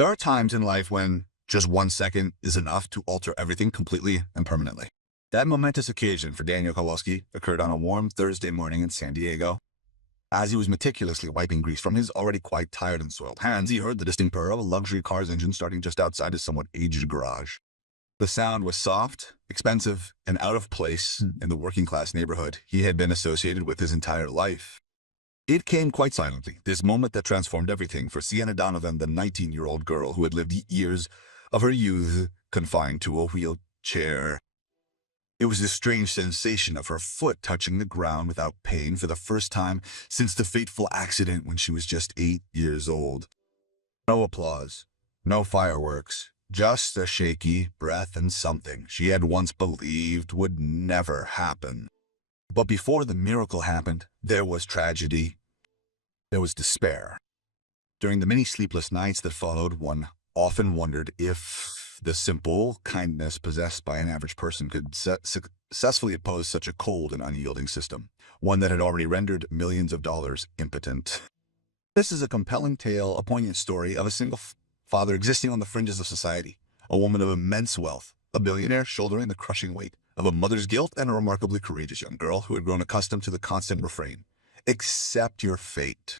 There are times in life when just 1 second is enough to alter everything completely and permanently. That momentous occasion for Daniel Kowalski occurred on a warm Thursday morning in San Diego. As he was meticulously wiping grease from his already quite tired and soiled hands, he heard the distinct purr of a luxury car's engine starting just outside his somewhat aged garage. The sound was soft, expensive, and out of place in the working-class neighborhood he had been associated with his entire life. It came quite silently, this moment that transformed everything for Sienna Donovan, the 19-year-old girl who had lived the years of her youth confined to a wheelchair. It was this strange sensation of her foot touching the ground without pain for the first time since the fateful accident when she was just 8 years old. No applause, no fireworks, just a shaky breath and something she had once believed would never happen. But before the miracle happened, there was tragedy. There was despair. During the many sleepless nights that followed, one often wondered if the simple kindness possessed by an average person could successfully oppose such a cold and unyielding system, one that had already rendered millions of dollars impotent. This is a compelling tale, a poignant story of a single father existing on the fringes of society, a woman of immense wealth, a billionaire shouldering the crushing weight of a mother's guilt, and a remarkably courageous young girl who had grown accustomed to the constant refrain, "Accept your fate."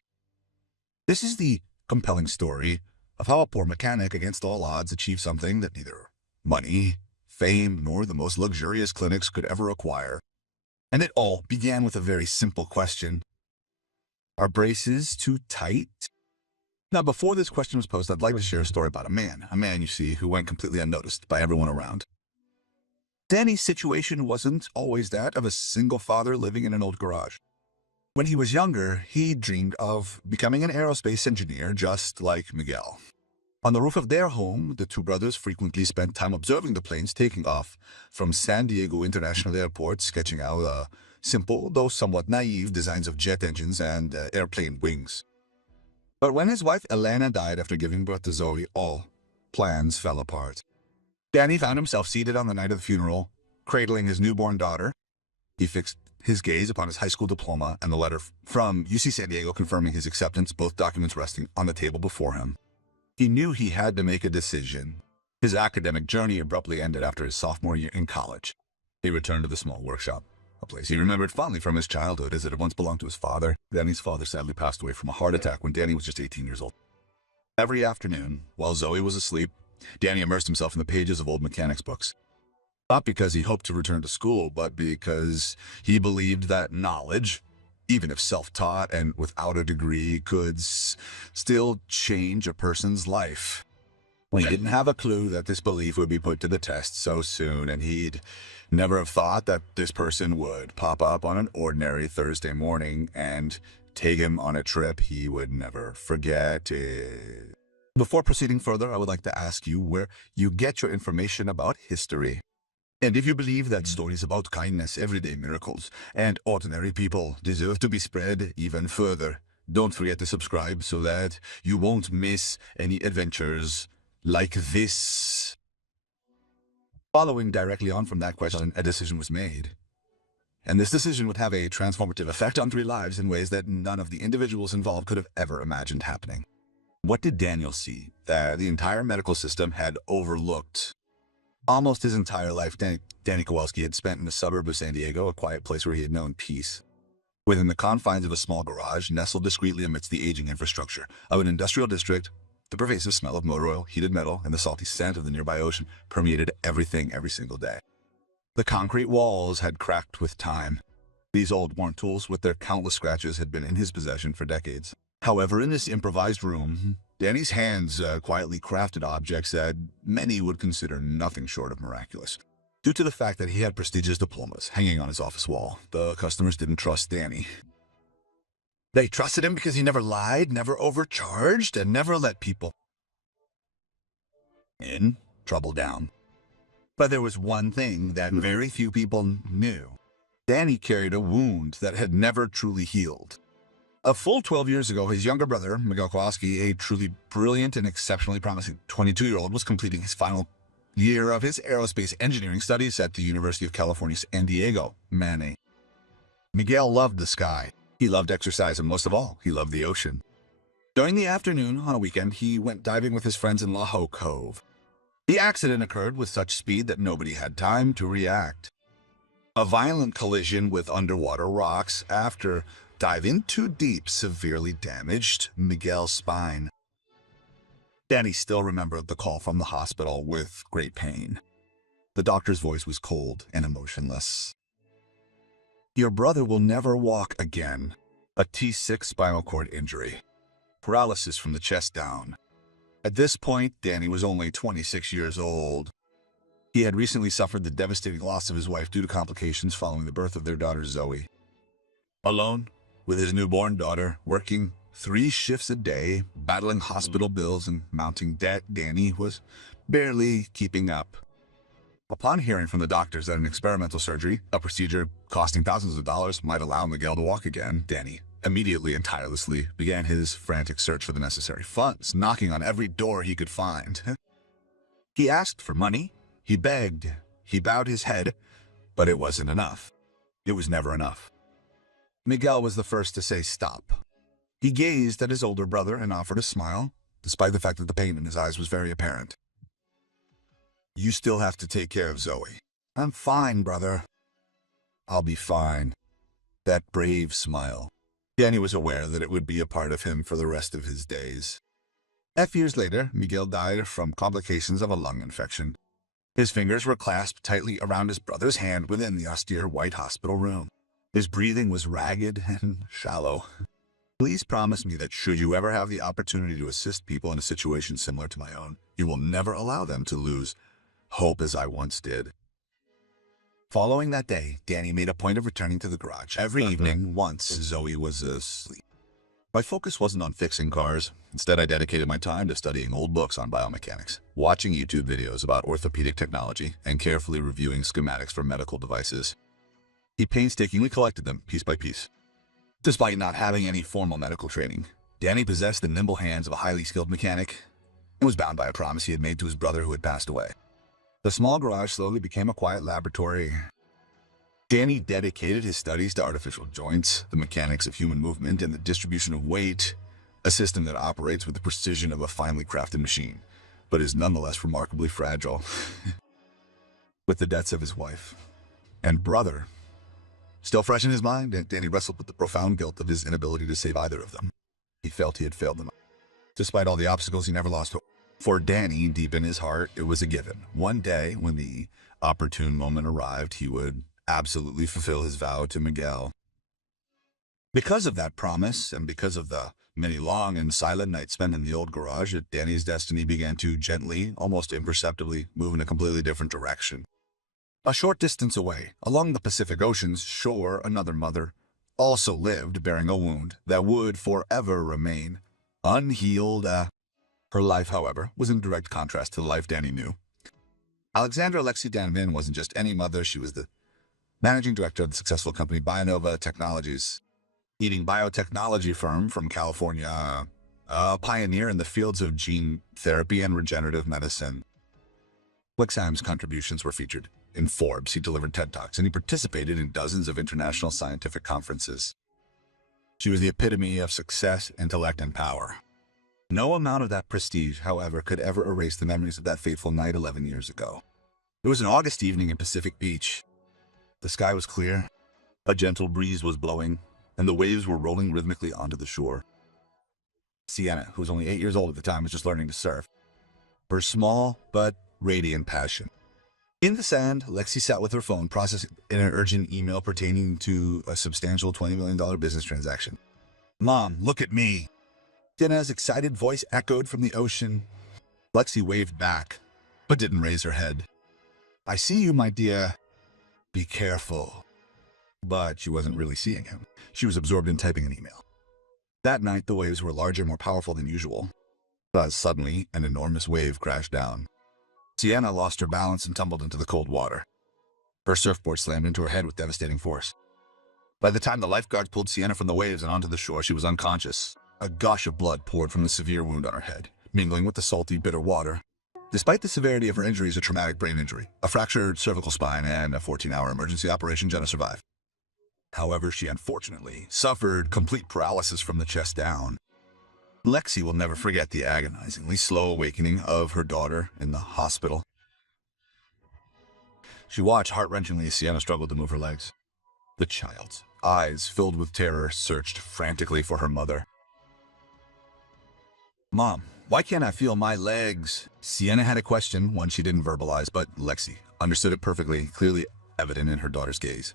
This is the compelling story of how a poor mechanic against all odds achieved something that neither money, fame, nor the most luxurious clinics could ever acquire. And it all began with a very simple question. Are braces too tight? Now, before this question was posed, I'd like to share a story about a man, you see, who went completely unnoticed by everyone around. Danny's situation wasn't always that of a single father living in an old garage. When he was younger, he dreamed of becoming an aerospace engineer just like Miguel. On the roof of their home, the two brothers frequently spent time observing the planes taking off from San Diego International Airport, sketching out simple, though somewhat naive, designs of jet engines and airplane wings. But when his wife Elena died after giving birth to Zoe, all plans fell apart. Danny found himself seated on the night of the funeral, cradling his newborn daughter. He fixed his gaze upon his high school diploma and the letter from UC San Diego confirming his acceptance, both documents resting on the table before him. He knew he had to make a decision. His academic journey abruptly ended after his sophomore year in college. He returned to the small workshop, a place he remembered fondly from his childhood as it had once belonged to his father. Danny's father sadly passed away from a heart attack when Danny was just 18 years old. Every afternoon, while Zoe was asleep, Danny immersed himself in the pages of old mechanics books. Not because he hoped to return to school, but because he believed that knowledge, even if self-taught and without a degree, could still change a person's life. He didn't have a clue that this belief would be put to the test so soon, and he'd never have thought that this person would pop up on an ordinary Thursday morning and take him on a trip he would never forget. Before proceeding further, I would like to ask you where you get your information about history. And if you believe that stories about kindness, everyday miracles, and ordinary people deserve to be spread even further, don't forget to subscribe so that you won't miss any adventures like this. Following directly on from that question, a decision was made. And this decision would have a transformative effect on 3 lives in ways that none of the individuals involved could have ever imagined happening. What did Daniel see that the entire medical system had overlooked? Almost his entire life, Danny Kowalski had spent in the suburb of San Diego, a quiet place where he had known peace. Within the confines of a small garage, nestled discreetly amidst the aging infrastructure of an industrial district, the pervasive smell of motor oil, heated metal, and the salty scent of the nearby ocean permeated everything every single day. The concrete walls had cracked with time. These old worn tools, with their countless scratches, had been in his possession for decades. However, in this improvised room, Danny's hands quietly crafted objects that many would consider nothing short of miraculous. Due to the fact that he had prestigious diplomas hanging on his office wall, the customers didn't trust Danny. They trusted him because he never lied, never overcharged, and never let people in, trouble down. But there was one thing that very few people knew. Danny carried a wound that had never truly healed. A full 12 years ago, his younger brother, Miguel Kowalski, a truly brilliant and exceptionally promising 22-year-old, was completing his final year of his aerospace engineering studies at the University of California, San Diego, Manny. Miguel loved the sky. He loved exercise, and most of all, he loved the ocean. During the afternoon on a weekend, he went diving with his friends in Laho Cove. The accident occurred with such speed that nobody had time to react. A violent collision with underwater rocks after diving too deep severely damaged Miguel's spine. Danny still remembered the call from the hospital with great pain. The doctor's voice was cold and emotionless. "Your brother will never walk again. A T6 spinal cord injury. Paralysis from the chest down." At this point, Danny was only 26 years old. He had recently suffered the devastating loss of his wife due to complications following the birth of their daughter Zoe. Alone, with his newborn daughter, working 3 shifts a day, battling hospital bills and mounting debt, Danny was barely keeping up. Upon hearing from the doctors that an experimental surgery, a procedure costing thousands of dollars, might allow Miguel to walk again, Danny immediately and tirelessly began his frantic search for the necessary funds, knocking on every door he could find. He asked for money, he begged, he bowed his head, but it wasn't enough. It was never enough. Miguel was the first to say stop. He gazed at his older brother and offered a smile, despite the fact that the pain in his eyes was very apparent. "You still have to take care of Zoe." "I'm fine, brother." "I'll be fine." That brave smile. Danny was aware that it would be a part of him for the rest of his days. Years later, Miguel died from complications of a lung infection. His fingers were clasped tightly around his brother's hand within the austere white hospital room. His breathing was ragged and shallow. "Please promise me that should you ever have the opportunity to assist people in a situation similar to my own, you will never allow them to lose hope as I once did." Following that day, Danny made a point of returning to the garage every evening once Zoe was asleep. My focus wasn't on fixing cars. Instead, I dedicated my time to studying old books on biomechanics, watching YouTube videos about orthopedic technology, and carefully reviewing schematics for medical devices. He painstakingly collected them piece by piece. Despite not having any formal medical training, Danny possessed the nimble hands of a highly skilled mechanic and was bound by a promise he had made to his brother who had passed away. The small garage slowly became a quiet laboratory. Danny dedicated his studies to artificial joints, the mechanics of human movement, and the distribution of weight, a system that operates with the precision of a finely crafted machine, but is nonetheless remarkably fragile. With the deaths of his wife and brother still fresh in his mind, Danny wrestled with the profound guilt of his inability to save either of them. He felt he had failed them. Despite all the obstacles, he never lost hope. For Danny, deep in his heart, it was a given. One day, when the opportune moment arrived, he would absolutely fulfill his vow to Miguel. Because of that promise, and because of the many long and silent nights spent in the old garage, Danny's destiny began to gently, almost imperceptibly, move in a completely different direction. A short distance away, along the Pacific Ocean's shore, another mother also lived, bearing a wound that would forever remain unhealed. Her life, however, was in direct contrast to the life Danny knew. Alexandra Alexei Danvin wasn't just any mother, she was the managing director of the successful company Bionova Technologies, leading biotechnology firm from California, a pioneer in the fields of gene therapy and regenerative medicine. Alexei's contributions were featured in Forbes, he delivered TED Talks, and he participated in dozens of international scientific conferences. She was the epitome of success, intellect, and power. No amount of that prestige, however, could ever erase the memories of that fateful night 11 years ago. It was an August evening in Pacific Beach. The sky was clear, a gentle breeze was blowing, and the waves were rolling rhythmically onto the shore. Sienna, who was only 8 years old at the time, was just learning to surf. Her small but radiant passion. In the sand, Lexi sat with her phone, processing an urgent email pertaining to a substantial $20 million business transaction. "Mom, look at me!" Sienna's excited voice echoed from the ocean. Lexi waved back, but didn't raise her head. "I see you, my dear. Be careful." But she wasn't really seeing him. She was absorbed in typing an email. That night, the waves were larger, more powerful than usual. But suddenly, an enormous wave crashed down. Sienna lost her balance and tumbled into the cold water. Her surfboard slammed into her head with devastating force. By the time the lifeguards pulled Sienna from the waves and onto the shore, she was unconscious. A gush of blood poured from the severe wound on her head, mingling with the salty, bitter water. Despite the severity of her injuries, a traumatic brain injury, a fractured cervical spine, and a 14-hour emergency operation, Jenna survived. However, she unfortunately suffered complete paralysis from the chest down. Lexi will never forget the agonizingly slow awakening of her daughter in the hospital. She watched heart-wrenchingly as Sienna struggled to move her legs. The child's eyes, filled with terror, searched frantically for her mother. "Mom, why can't I feel my legs?" Sienna had a question, one she didn't verbalize, but Lexi understood it perfectly, clearly evident in her daughter's gaze.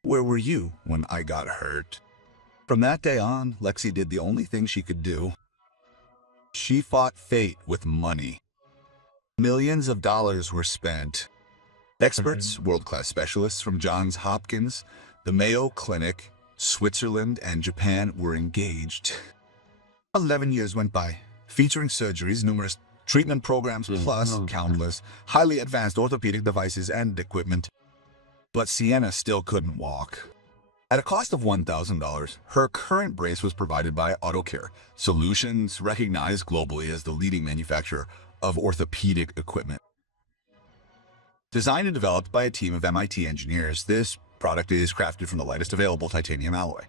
"Where were you when I got hurt?" From that day on, Lexi did the only thing she could do. She fought fate with money. Millions of dollars were spent. Experts, world-class specialists from Johns Hopkins, the Mayo Clinic, Switzerland, and Japan were engaged. 11 years went by, featuring surgeries, numerous treatment programs, plus countless highly advanced orthopedic devices and equipment. But Sienna still couldn't walk. At a cost of $1,000, her current brace was provided by AutoCare Solutions, recognized globally as the leading manufacturer of orthopedic equipment. Designed and developed by a team of MIT engineers, this product is crafted from the lightest available titanium alloy.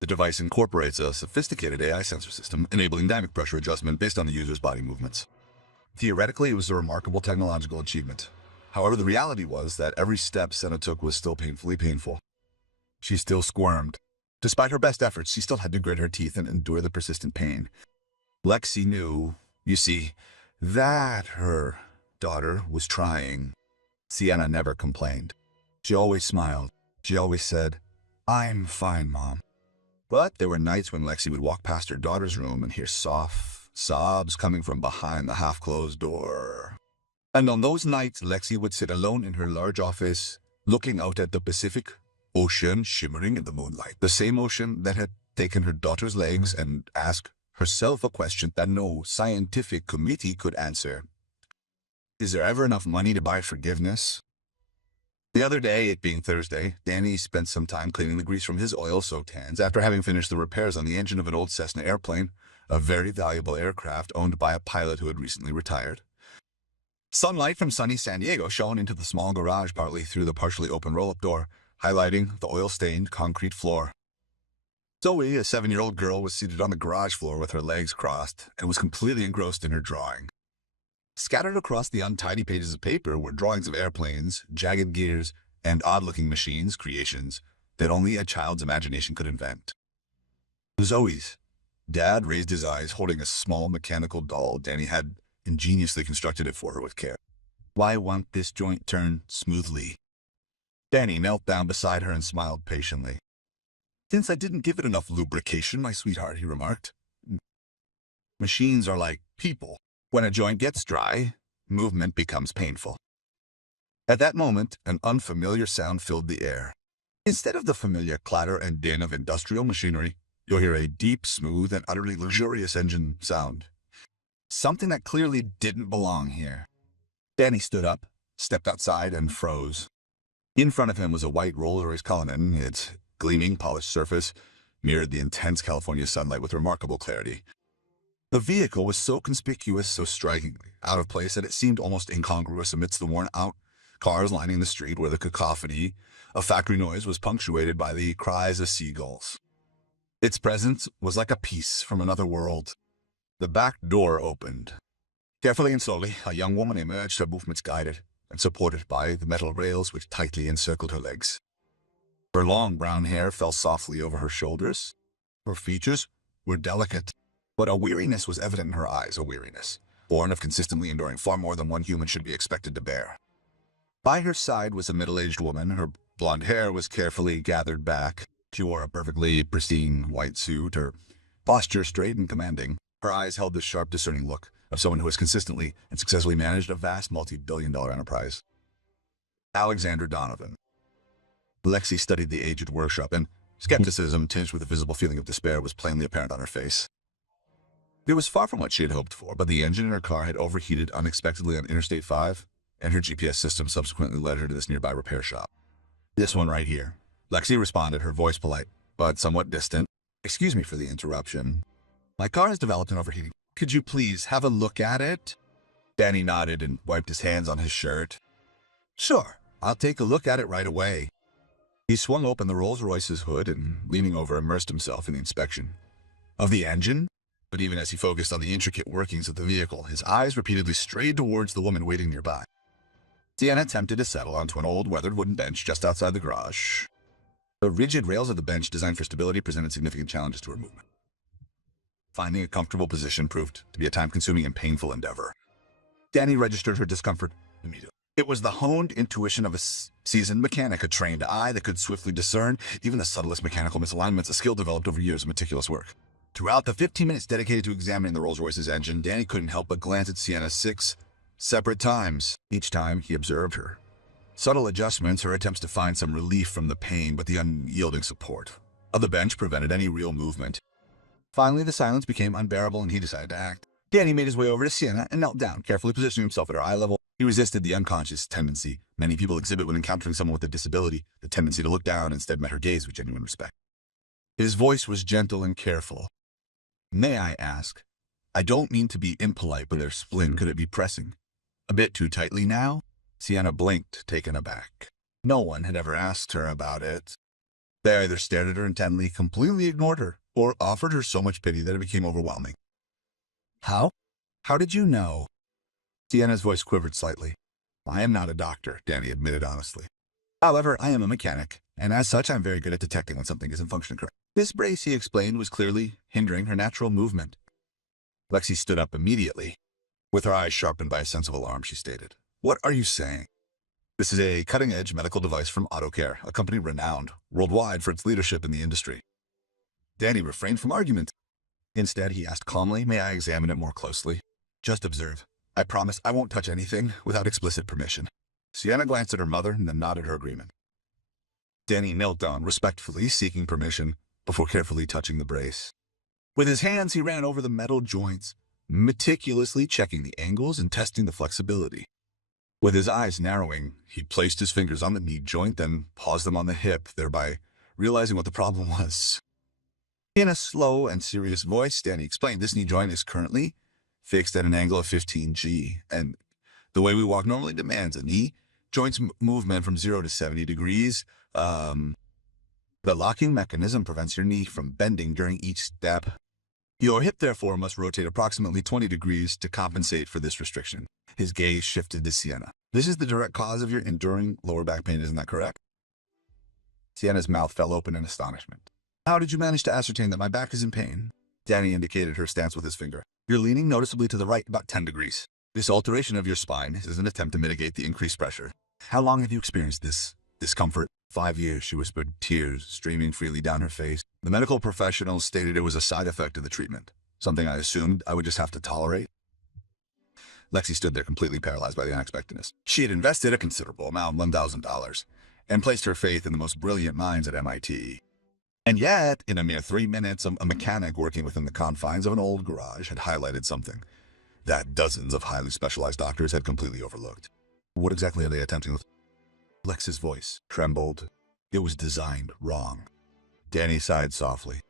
The device incorporates a sophisticated AI sensor system, enabling dynamic pressure adjustment based on the user's body movements. Theoretically, it was a remarkable technological achievement. However, the reality was that every step Sienna took was still painfully painful. She still squirmed. Despite her best efforts, she still had to grit her teeth and endure the persistent pain. Lexi knew, you see, that her daughter was trying. Sienna never complained. She always smiled. She always said, "I'm fine, Mom." But there were nights when Lexi would walk past her daughter's room and hear soft sobs coming from behind the half-closed door. And on those nights, Lexi would sit alone in her large office, looking out at the Pacific Ocean shimmering in the moonlight, the same ocean that had taken her daughter's legs, and ask herself a question that no scientific committee could answer. Is there ever enough money to buy forgiveness? The other day, it being Thursday, Danny spent some time cleaning the grease from his oil-soaked hands after having finished the repairs on the engine of an old Cessna airplane, a very valuable aircraft owned by a pilot who had recently retired. Sunlight from sunny San Diego shone into the small garage partly through the partially open roll-up door, highlighting the oil-stained concrete floor. Zoe, a 7-year-old girl, was seated on the garage floor with her legs crossed and was completely engrossed in her drawing. Scattered across the untidy pages of paper were drawings of airplanes, jagged gears, and odd-looking machines, creations that only a child's imagination could invent. Zoe's dad raised his eyes, holding a small mechanical doll. Danny had ingeniously constructed it for her with care. "Why won't this joint turn smoothly?" Danny knelt down beside her and smiled patiently. "Since I didn't give it enough lubrication, my sweetheart," he remarked. "Machines are like people. When a joint gets dry, movement becomes painful." At that moment, an unfamiliar sound filled the air. Instead of the familiar clatter and din of industrial machinery, you'll hear a deep, smooth, and utterly luxurious engine sound. Something that clearly didn't belong here. Danny stood up, stepped outside, and froze. In front of him was a white Rolls-Royce Cullinan. Its gleaming, polished surface mirrored the intense California sunlight with remarkable clarity. The vehicle was so conspicuous, so strikingly out of place, that it seemed almost incongruous amidst the worn-out cars lining the street, where the cacophony of factory noise was punctuated by the cries of seagulls. Its presence was like a piece from another world. The back door opened. Carefully and slowly, a young woman emerged, her movements guided and supported by the metal rails which tightly encircled her legs. Her long brown hair fell softly over her shoulders. Her features were delicate, but a weariness was evident in her eyes, a weariness born of consistently enduring far more than one human should be expected to bear. By her side was a middle-aged woman. Her blonde hair was carefully gathered back. She wore a perfectly pristine white suit, her posture straight and commanding. Her eyes held the sharp, discerning look of someone who has consistently and successfully managed a vast multi-billion-dollar enterprise. Alexander Donovan. Lexi studied the aged workshop, and skepticism tinged with a visible feeling of despair was plainly apparent on her face. It was far from what she had hoped for, but the engine in her car had overheated unexpectedly on Interstate 5, and her GPS system subsequently led her to this nearby repair shop. "This one right here." Lexi responded, her voice polite, but somewhat distant. "Excuse me for the interruption. My car has developed an overheating. Could you please have a look at it?" Danny nodded and wiped his hands on his shirt. "Sure, I'll take a look at it right away." He swung open the Rolls-Royce's hood and, leaning over, immersed himself in the inspection of the engine. But even as he focused on the intricate workings of the vehicle, his eyes repeatedly strayed towards the woman waiting nearby. Sienna attempted to settle onto an old, weathered wooden bench just outside the garage. The rigid rails of the bench, designed for stability, presented significant challenges to her movement. Finding a comfortable position proved to be a time-consuming and painful endeavor. Danny registered her discomfort immediately. It was the honed intuition of a seasoned mechanic, a trained eye that could swiftly discern even the subtlest mechanical misalignments, a skill developed over years of meticulous work. Throughout the 15 minutes dedicated to examining the Rolls-Royce's engine, Danny couldn't help but glance at Sienna 6 separate times. Each time, he observed her. Subtle adjustments, her attempts to find some relief from the pain, but the unyielding support of the bench prevented any real movement. Finally, the silence became unbearable and he decided to act. Danny made his way over to Sienna and knelt down, carefully positioning himself at her eye level. He resisted the unconscious tendency many people exhibit when encountering someone with a disability, the tendency to look down, and instead met her gaze with genuine respect. His voice was gentle and careful. "May I ask? I don't mean to be impolite, but their spleen, could it be pressing a bit too tightly now?" Sienna blinked, taken aback. No one had ever asked her about it. They either stared at her intently, completely ignored her, or offered her so much pity that it became overwhelming. "How? How did you know?" Sienna's voice quivered slightly. "I am not a doctor," Danny admitted honestly. "However, I am a mechanic, and as such I'm very good at detecting when something isn't functioning correctly." This brace, he explained, was clearly hindering her natural movement. Lexi stood up immediately. With her eyes sharpened by a sense of alarm, she stated, "What are you saying?" "This is a cutting-edge medical device from AutoCare, a company renowned worldwide for its leadership in the industry." Danny refrained from argument. Instead, he asked calmly, "May I examine it more closely?" "Just observe. I promise I won't touch anything without explicit permission." Sienna glanced at her mother and then nodded her agreement. Danny knelt down, respectfully seeking permission, before carefully touching the brace. With his hands, he ran over the metal joints, meticulously checking the angles and testing the flexibility. With his eyes narrowing, he placed his fingers on the knee joint, then paused them on the hip, thereby realizing what the problem was. In a slow and serious voice, Danny explained, "This knee joint is currently fixed at an angle of 15°, and the way we walk normally demands a knee joint's movement from 0 to 70 degrees. The locking mechanism prevents your knee from bending during each step. Your hip, therefore, must rotate approximately 20 degrees to compensate for this restriction." His gaze shifted to Sienna. "This is the direct cause of your enduring lower back pain, isn't that correct?" Sienna's mouth fell open in astonishment. "How did you manage to ascertain that my back is in pain?" Danny indicated her stance with his finger. "You're leaning noticeably to the right about 10 degrees. This alteration of your spine is an attempt to mitigate the increased pressure." "How long have you experienced this discomfort?" 5 years, she whispered, tears streaming freely down her face. The medical professionals stated it was a side effect of the treatment, something I assumed I would just have to tolerate. Lexi stood there completely paralyzed by the unexpectedness. She had invested a considerable amount, $1,000, and placed her faith in the most brilliant minds at MIT. And yet, in a mere 3 minutes, a mechanic working within the confines of an old garage had highlighted something that dozens of highly specialized doctors had completely overlooked. "What exactly are they attempting with?" Lex's voice trembled. "It was designed wrong." Danny sighed softly.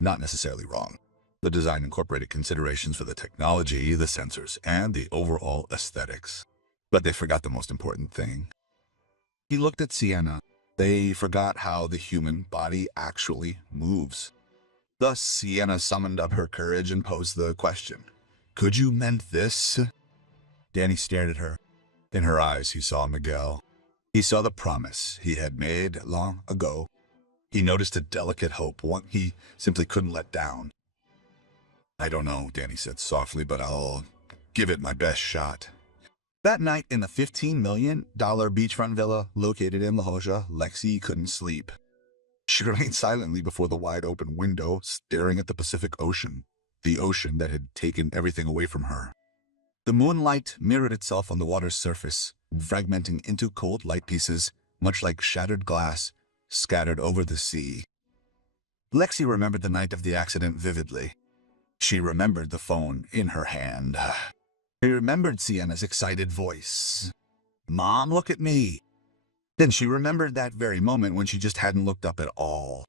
"Not necessarily wrong. The design incorporated considerations for the technology, the sensors, and the overall aesthetics. But they forgot the most important thing." He looked at Sienna. "They forgot how the human body actually moves." Thus, Sienna summoned up her courage and posed the question, "Could you mend this?" Danny stared at her. In her eyes, he saw Miguel. He saw the promise he had made long ago. He noticed a delicate hope, one he simply couldn't let down. "I don't know," Danny said softly, "but I'll give it my best shot." That night in the $15 million beachfront villa located in La Jolla, Lexi couldn't sleep. She remained silently before the wide-open window, staring at the Pacific Ocean, the ocean that had taken everything away from her. The moonlight mirrored itself on the water's surface, fragmenting into cold light pieces, much like shattered glass, scattered over the sea. Lexi remembered the night of the accident vividly. She remembered the phone in her hand. She remembered Sienna's excited voice. "Mom, look at me." Then she remembered that very moment when she just hadn't looked up at all.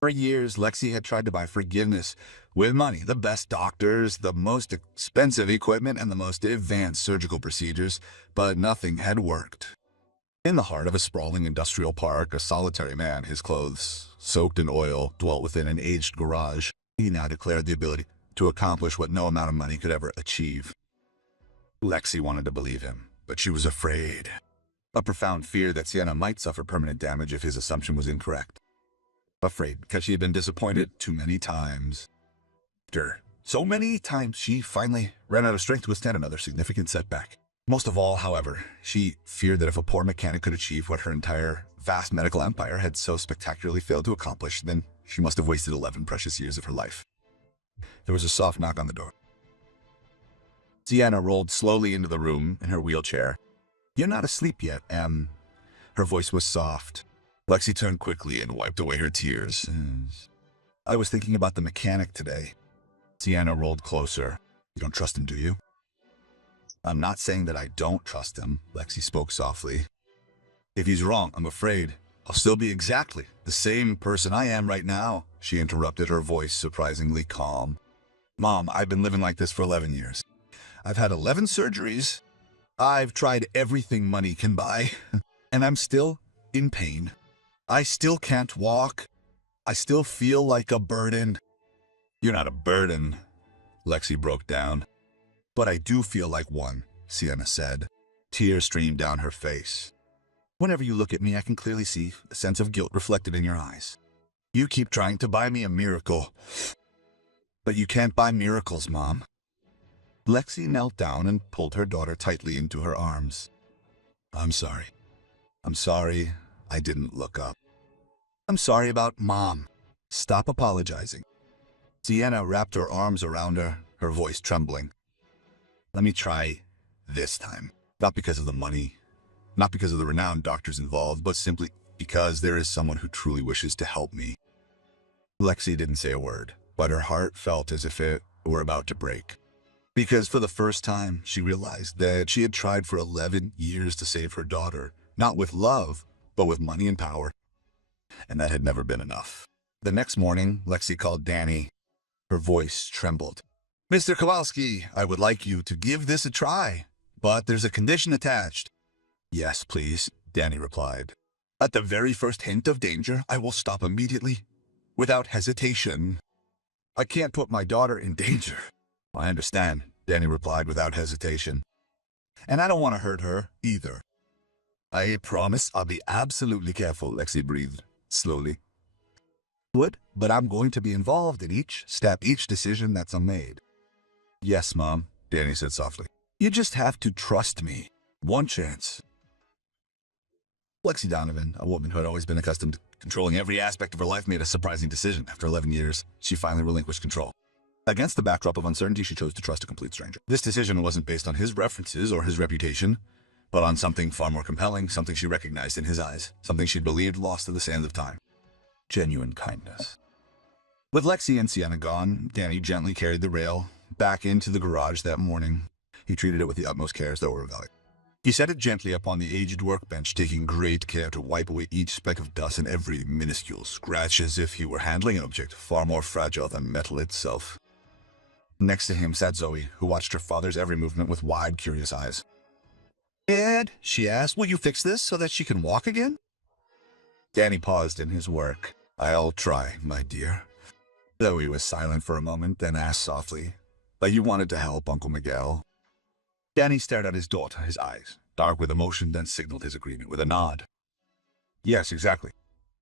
For years, Lexi had tried to buy forgiveness with money, the best doctors, the most expensive equipment, and the most advanced surgical procedures, but nothing had worked. In the heart of a sprawling industrial park, a solitary man, his clothes soaked in oil, dwelt within an aged garage. He now declared the ability to accomplish what no amount of money could ever achieve. Lexi wanted to believe him, but she was afraid. A profound fear that Sienna might suffer permanent damage if his assumption was incorrect. Afraid because she had been disappointed too many times. After so many times, she finally ran out of strength to withstand another significant setback. Most of all, however, she feared that if a poor mechanic could achieve what her entire vast medical empire had so spectacularly failed to accomplish, then she must have wasted 11 precious years of her life. There was a soft knock on the door. Sienna rolled slowly into the room in her wheelchair. "You're not asleep yet, Em." Her voice was soft. Lexi turned quickly and wiped away her tears. "I was thinking about the mechanic today." Sienna rolled closer. "You don't trust him, do you?" "I'm not saying that I don't trust him," Lexi spoke softly. "If he's wrong, I'm afraid I'll still be exactly the same person I am right now," she interrupted, her voice surprisingly calm. "Mom, I've been living like this for 11 years. I've had 11 surgeries. I've tried everything money can buy, and I'm still in pain. I still can't walk. I still feel like a burden." "You're not a burden," Lexi broke down. "But I do feel like one," Sienna said. Tears streamed down her face. "Whenever you look at me, I can clearly see a sense of guilt reflected in your eyes. You keep trying to buy me a miracle. But you can't buy miracles, Mom." Lexi knelt down and pulled her daughter tightly into her arms. "I'm sorry. I'm sorry I didn't look up. I'm sorry about Mom. Stop apologizing." Sienna wrapped her arms around her, her voice trembling. "Let me try this time. Not because of the money, not because of the renowned doctors involved, but simply because there is someone who truly wishes to help me." Lexi didn't say a word, but her heart felt as if it were about to break. Because for the first time, she realized that she had tried for 11 years to save her daughter, not with love, but with money and power. And that had never been enough. The next morning, Lexi called Danny. Her voice trembled. "Mr. Kowalski, I would like you to give this a try, but there's a condition attached." "Yes, please," Danny replied. "At the very first hint of danger, I will stop immediately, without hesitation." "I can't put my daughter in danger." "I understand," Danny replied without hesitation. "And I don't want to hurt her, either." "I promise I'll be absolutely careful," Lexi breathed slowly. "Good, but I'm going to be involved in each step, each decision that's made." "Yes, Mom," Danny said softly. "You just have to trust me. One chance." Lexi Donovan, a woman who had always been accustomed to controlling every aspect of her life, made a surprising decision. After 11 years, she finally relinquished control. Against the backdrop of uncertainty, she chose to trust a complete stranger. This decision wasn't based on his references or his reputation, but on something far more compelling, something she recognized in his eyes, something she'd believed lost to the sands of time. Genuine kindness. With Lexi and Sienna gone, Danny gently carried the rail back into the garage that morning. He treated it with the utmost care as though it were a valuable. He set it gently upon the aged workbench, taking great care to wipe away each speck of dust and every minuscule scratch as if he were handling an object far more fragile than metal itself. Next to him sat Zoe, who watched her father's every movement with wide, curious eyes. "Dad," she asked, "will you fix this so that she can walk again?" Danny paused in his work. "I'll try, my dear." Zoe was silent for a moment, then asked softly, "But you wanted to help, Uncle Miguel?" Danny stared at his daughter, his eyes dark with emotion, then signaled his agreement with a nod. "Yes, exactly."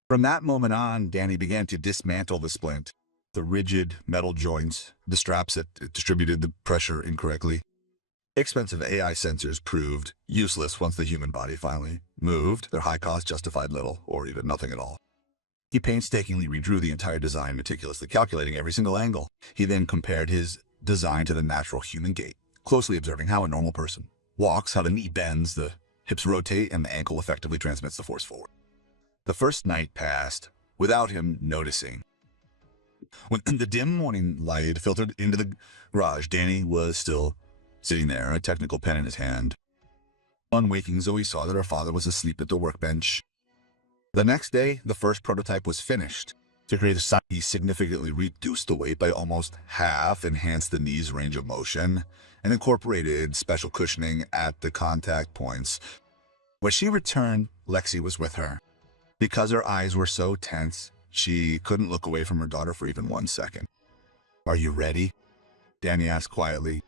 From that moment on, Danny began to dismantle the splint. The rigid metal joints, the straps that distributed the pressure incorrectly. Expensive AI sensors proved useless once the human body finally moved. Their high cost justified little, or even nothing at all. He painstakingly redrew the entire design, meticulously calculating every single angle. He then compared his design to the natural human gait, closely observing how a normal person walks, how the knee bends, the hips rotate, and the ankle effectively transmits the force forward. The first night passed without him noticing. When the dim morning light filtered into the garage, Danny was still sitting there, a technical pen in his hand. On waking, Zoe saw that her father was asleep at the workbench. The next day, the first prototype was finished. To create the size, he significantly reduced the weight by almost half, enhanced the knee's range of motion, and incorporated special cushioning at the contact points. When she returned, Lexi was with her. Because her eyes were so tense, she couldn't look away from her daughter for even 1 second. "Are you ready?" Danny asked quietly.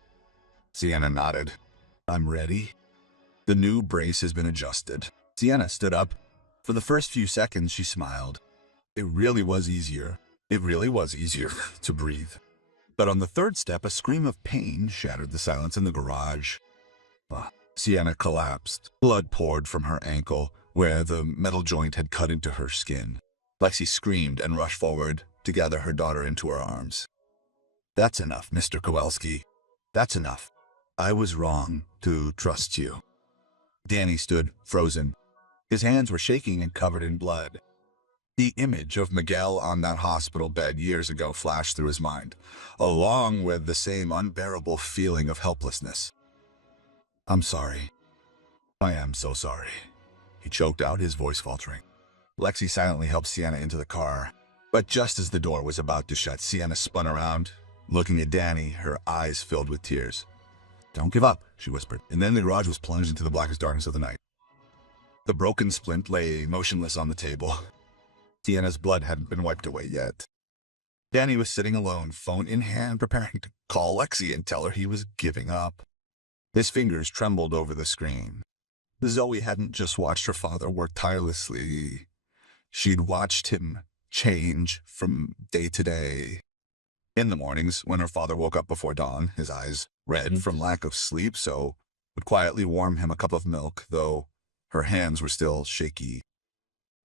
Sienna nodded. I'm ready. The new brace has been adjusted. Sienna stood up. For the first few seconds, she smiled. It really was easier. It really was easier to breathe. But on the third step, a scream of pain shattered the silence in the garage. Sienna collapsed. Blood poured from her ankle, where the metal joint had cut into her skin. Lexi screamed and rushed forward to gather her daughter into her arms. That's enough, Mr. Kowalski. That's enough. I was wrong to trust you. Danny stood frozen. His hands were shaking and covered in blood. The image of Miguel on that hospital bed years ago flashed through his mind, along with the same unbearable feeling of helplessness. I'm sorry. I am so sorry. He choked out, his voice faltering. Lexi silently helped Sienna into the car. But just as the door was about to shut, Sienna spun around, looking at Danny, her eyes filled with tears. Don't give up, she whispered, and then the garage was plunged into the blackest darkness of the night. The broken splint lay motionless on the table. Sienna's blood hadn't been wiped away yet. Danny was sitting alone, phone in hand, preparing to call Lexi and tell her he was giving up. His fingers trembled over the screen. Zoe hadn't just watched her father work tirelessly. She'd watched him change from day to day. In the mornings, when her father woke up before dawn, his eyes red from lack of sleep, so would quietly warm him a cup of milk, though her hands were still shaky.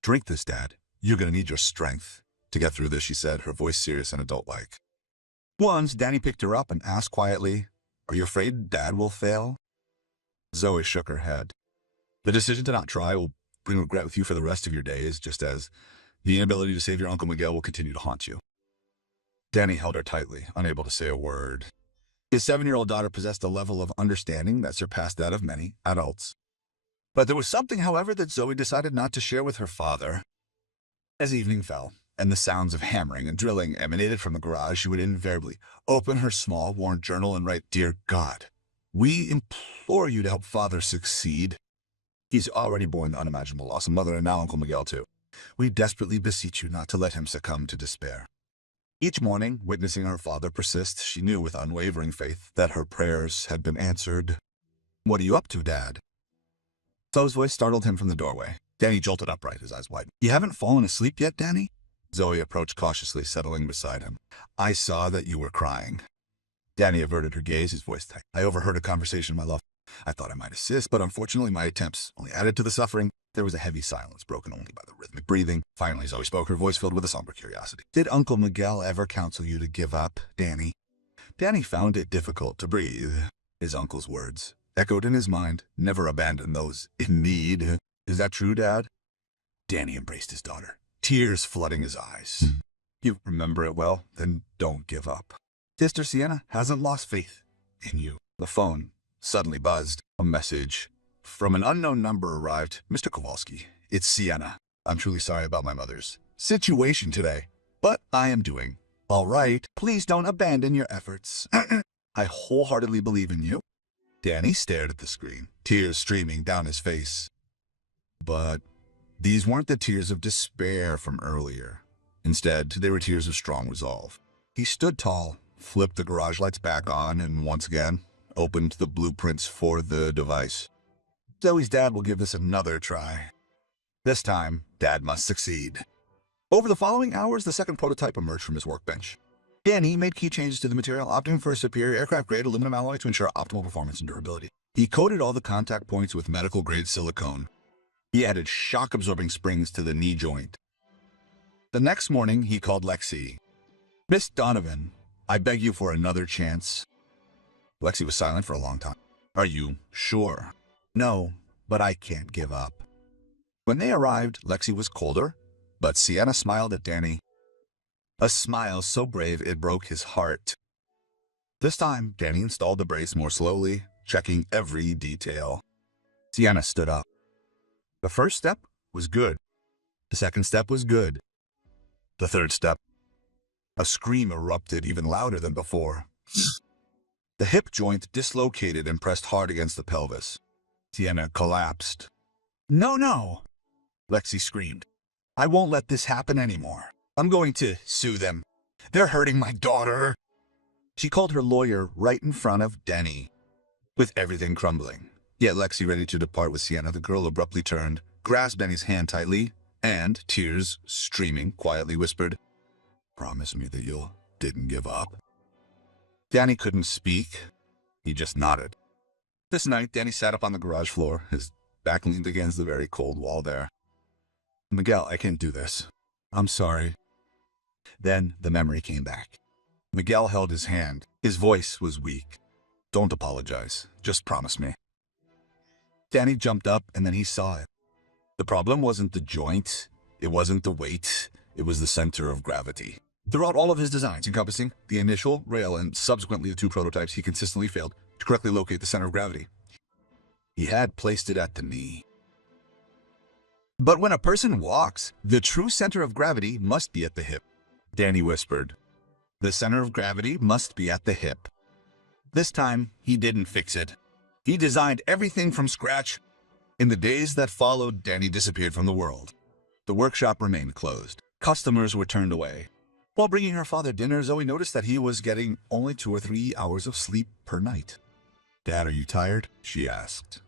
Drink this, Dad. You're gonna need your strength to get through this, she said, her voice serious and adult-like. Once, Danny picked her up and asked quietly, Are you afraid Dad will fail? Zoe shook her head. The decision to not try will bring regret with you for the rest of your days, just as the inability to save your Uncle Miguel will continue to haunt you. Danny held her tightly, unable to say a word. His 7-year-old daughter possessed a level of understanding that surpassed that of many adults. But there was something, however, that Zoe decided not to share with her father. As evening fell, and the sounds of hammering and drilling emanated from the garage, she would invariably open her small, worn journal and write, Dear God, we implore you to help Father succeed. He's already borne the unimaginable loss of Mother and now Uncle Miguel, too. We desperately beseech you not to let him succumb to despair. Each morning, witnessing her father persist, she knew with unwavering faith that her prayers had been answered. What are you up to, Dad? Zoe's voice startled him from the doorway. Danny jolted upright, his eyes wide. You haven't fallen asleep yet, Danny? Zoe approached cautiously, settling beside him. I saw that you were crying. Danny averted her gaze, his voice tight. I overheard a conversation, my love. I thought I might assist, but unfortunately my attempts only added to the suffering. There was a heavy silence, broken only by the rhythmic breathing. Finally, Zoe spoke, her voice filled with a somber curiosity. Did Uncle Miguel ever counsel you to give up, Danny? Danny found it difficult to breathe. His uncle's words echoed in his mind. Never abandon those in need. Is that true, Dad? Danny embraced his daughter, tears flooding his eyes. You remember it well? Then don't give up. Sister Sienna hasn't lost faith in you. The phone suddenly buzzed. A message from an unknown number arrived. Mr. Kowalski, it's Sienna. I'm truly sorry about my mother's situation today, but I am doing all right. Please don't abandon your efforts. I wholeheartedly believe in you. Danny stared at the screen, tears streaming down his face. But these weren't the tears of despair from earlier. Instead, they were tears of strong resolve. He stood tall, flipped the garage lights back on, and once again opened the blueprints for the device. Zoe's dad will give this another try. This time, Dad must succeed. Over the following hours, the second prototype emerged from his workbench. Danny made key changes to the material, opting for a superior aircraft-grade aluminum alloy to ensure optimal performance and durability. He coated all the contact points with medical-grade silicone. He added shock-absorbing springs to the knee joint. The next morning, he called Lexi. Miss Donovan, I beg you for another chance. Lexi was silent for a long time. Are you sure? No, but I can't give up. When they arrived, Lexi was colder, but Sienna smiled at Danny. A smile so brave it broke his heart. This time, Danny installed the brace more slowly, checking every detail. Sienna stood up. The first step was good. The second step was good. The third step. A scream erupted even louder than before. The hip joint dislocated and pressed hard against the pelvis. Sienna collapsed. No, no, Lexi screamed. I won't let this happen anymore. I'm going to sue them. They're hurting my daughter. She called her lawyer right in front of Danny, with everything crumbling. Yet Lexi, ready to depart with Sienna, the girl abruptly turned, grasped Danny's hand tightly, and, tears streaming, quietly whispered, "Promise me that you didn't give up." Danny couldn't speak. He just nodded. This night, Danny sat up on the garage floor, his back leaned against the very cold wall there. "Miguel, I can't do this. I'm sorry." Then the memory came back. Miguel held his hand. His voice was weak. "Don't apologize. Just promise me." Danny jumped up, and then he saw it. The problem wasn't the joint. It wasn't the weight. It was the center of gravity. Throughout all of his designs, encompassing the initial rail and subsequently the 2 prototypes, he consistently failed to correctly locate the center of gravity. He had placed it at the knee. But when a person walks, the true center of gravity must be at the hip. Danny whispered, "The center of gravity must be at the hip." This time, he didn't fix it. He designed everything from scratch. In the days that followed, Danny disappeared from the world. The workshop remained closed. Customers were turned away. While bringing her father dinner, Zoe noticed that he was getting only 2 or 3 hours of sleep per night. "Dad, are you tired?" she asked.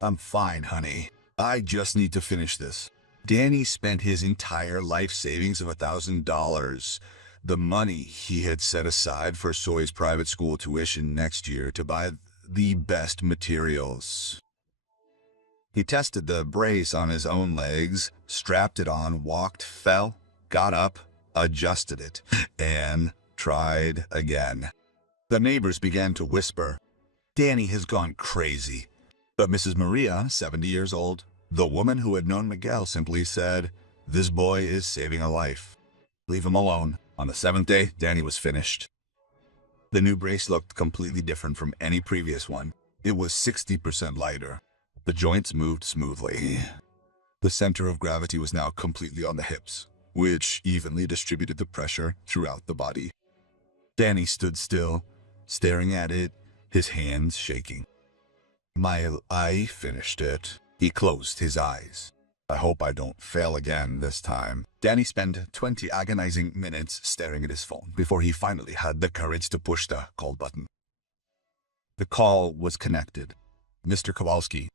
"I'm fine, honey. I just need to finish this." Danny spent his entire life savings of $1,000, the money he had set aside for Zoe's private school tuition next year, to buy the best materials. He tested the brace on his own legs, strapped it on, walked, fell, got up, adjusted it, and tried again. The neighbors began to whisper, "Danny has gone crazy." But Mrs. Maria, 70 years old, the woman who had known Miguel, simply said, "This boy is saving a life. Leave him alone." On the 7th day, Danny was finished. The new brace looked completely different from any previous one. It was 60% lighter. The joints moved smoothly. The center of gravity was now completely on the hips, which evenly distributed the pressure throughout the body. Danny stood still, staring at it, his hands shaking. "I finished it." He closed his eyes. "I hope I don't fail again this time." Danny spent 20 agonizing minutes staring at his phone before he finally had the courage to push the call button. The call was connected. "Mr. Kowalski."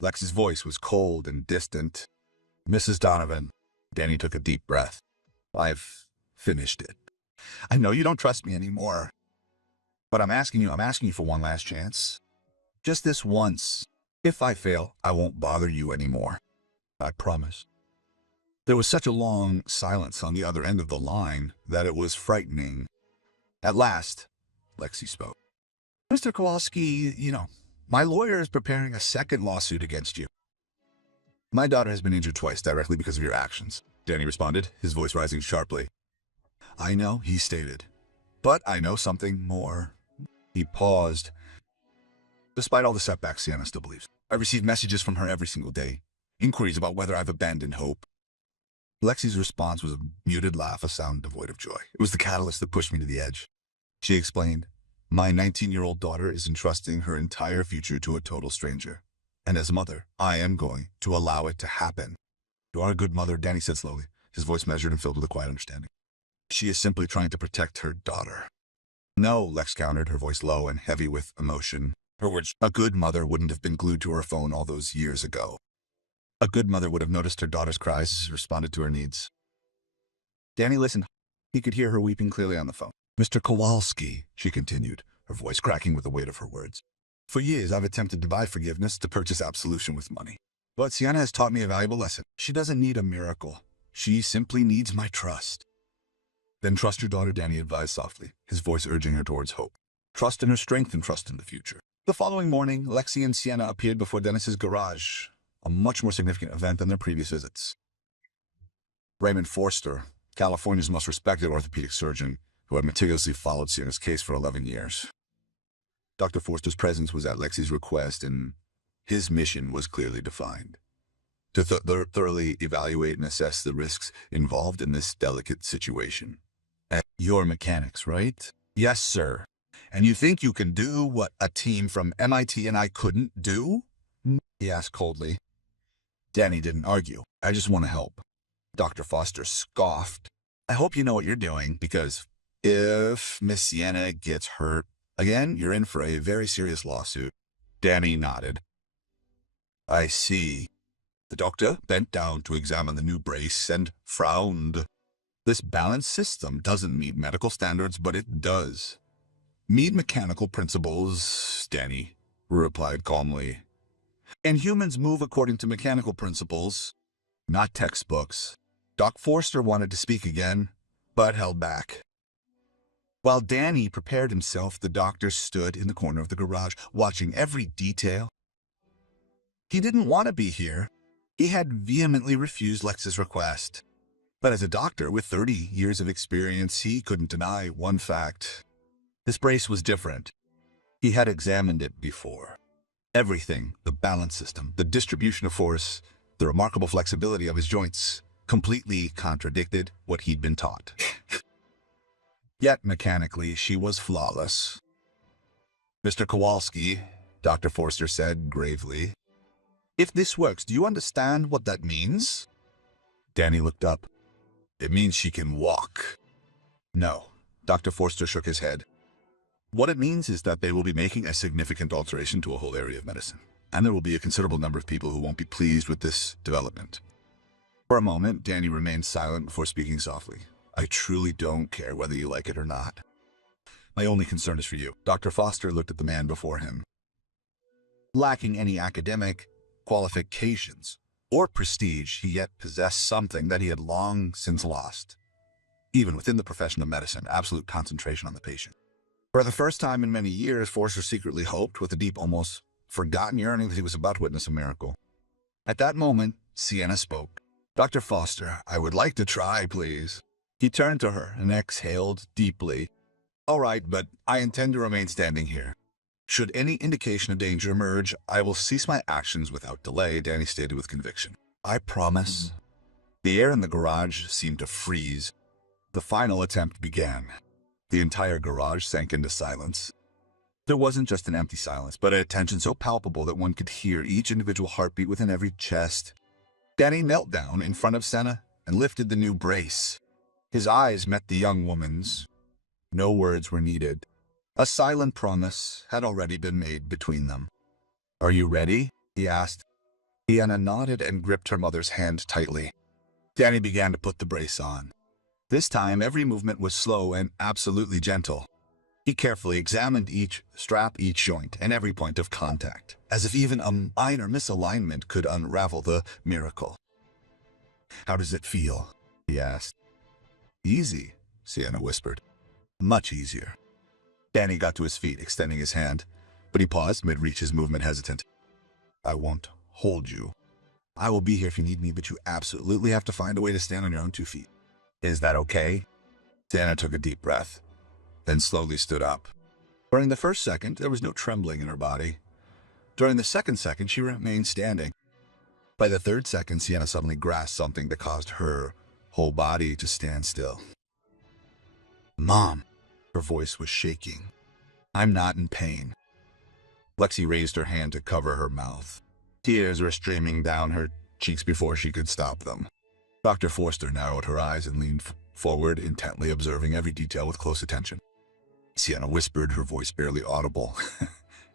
Lexi's voice was cold and distant. "Mrs. Donovan." Danny took a deep breath. "I've finished it. I know you don't trust me anymore, but I'm asking you for one last chance. Just this once. If I fail, I won't bother you anymore. I promise." There was such a long silence on the other end of the line that it was frightening. At last, Lexi spoke. "Mr. Kowalski, my lawyer is preparing a second lawsuit against you." "My daughter has been injured twice directly because of your actions," Danny responded, his voice rising sharply. "I know," he stated, "but I know something more." He paused. "Despite all the setbacks, Sienna still believes. I receive messages from her every single day, inquiries about whether I've abandoned hope." Lexi's response was a muted laugh, a sound devoid of joy. "It was the catalyst that pushed me to the edge." She explained, "My 19-year-old daughter is entrusting her entire future to a total stranger. And as a mother, I am going to allow it to happen." "You are a good mother," Danny said slowly, his voice measured and filled with a quiet understanding. "She is simply trying to protect her daughter." "No," Lex countered, her voice low and heavy with emotion. Her words, "A good mother wouldn't have been glued to her phone all those years ago. A good mother would have noticed her daughter's cries, responded to her needs." Danny listened. He could hear her weeping clearly on the phone. "Mr. Kowalski," she continued, her voice cracking with the weight of her words. "For years, I've attempted to buy forgiveness, to purchase absolution with money. But Sienna has taught me a valuable lesson. She doesn't need a miracle. She simply needs my trust." "Then trust your daughter," Danny advised softly, his voice urging her towards hope. "Trust in her strength and trust in the future." The following morning, Lexi and Sienna appeared before Dennis's garage, a much more significant event than their previous visits. Raymond Forster, California's most respected orthopedic surgeon, who had meticulously followed Sienna's case for 11 years. Dr. Forster's presence was at Lexi's request, and his mission was clearly defined: to thoroughly evaluate and assess the risks involved in this delicate situation. "You're mechanics, right?" "Yes, sir." "And you think you can do what a team from MIT and I couldn't do?" he asked coldly. Danny didn't argue. "I just want to help." Dr. Foster scoffed. "I hope you know what you're doing, because If Miss Sienna gets hurt again, you're in for a very serious lawsuit. Danny nodded. I see. The doctor bent down to examine the new brace and frowned. This balanced system doesn't meet medical standards, but it does meet mechanical principles, Danny replied calmly. And humans move according to mechanical principles, not textbooks. Doc Forster wanted to speak again, but held back. While Danny prepared himself, the doctor stood in the corner of the garage, watching every detail. He didn't want to be here. He had vehemently refused Lex's request. But as a doctor with 30 years of experience, he couldn't deny one fact. This brace was different. He had examined it before. Everything, the balance system, the distribution of force, the remarkable flexibility of his joints, completely contradicted what he'd been taught. Yet mechanically, she was flawless. Mr. Kowalski, Dr. Forster said gravely, if this works, do you understand what that means? Danny looked up. It means she can walk. No, Dr. Forster shook his head. What it means is that they will be making a significant alteration to a whole area of medicine, and there will be a considerable number of people who won't be pleased with this development. For a moment, Danny remained silent before speaking softly. I truly don't care whether you like it or not. My only concern is for you. Dr. Foster looked at the man before him. Lacking any academic qualifications or prestige, he yet possessed something that he had long since lost. Even within the profession of medicine, absolute concentration on the patient. For the first time in many years, Forster secretly hoped, with a deep, almost forgotten yearning, that he was about to witness a miracle. At that moment, Sienna spoke. Dr. Foster, I would like to try, please. He turned to her and exhaled deeply. All right, but I intend to remain standing here. Should any indication of danger emerge, I will cease my actions without delay, Danny stated with conviction. I promise. The air in the garage seemed to freeze. The final attempt began. The entire garage sank into silence. There wasn't just an empty silence, but a tension so palpable that one could hear each individual heartbeat within every chest. Danny knelt down in front of Senna and lifted the new brace. His eyes met the young woman's. No words were needed. A silent promise had already been made between them. Are you ready? He asked. Sienna nodded and gripped her mother's hand tightly. Danny began to put the brace on. This time, every movement was slow and absolutely gentle. He carefully examined each strap, each joint, and every point of contact, as if even a minor misalignment could unravel the miracle. How does it feel? He asked. Easy, Sienna whispered. Much easier. Danny got to his feet, extending his hand, but he paused mid-reach, his movement hesitant. I won't hold you. I will be here if you need me, but you absolutely have to find a way to stand on your own 2 feet. Is that okay? Sienna took a deep breath, then slowly stood up. During the first second, there was no trembling in her body. During the second second, she remained standing. By the third second, Sienna suddenly grasped something that caused her whole body to stand still. Mom, her voice was shaking. I'm not in pain. Lexi raised her hand to cover her mouth. Tears were streaming down her cheeks before she could stop them. Dr. Forster narrowed her eyes and leaned forward, intently observing every detail with close attention. Sienna whispered, her voice barely audible.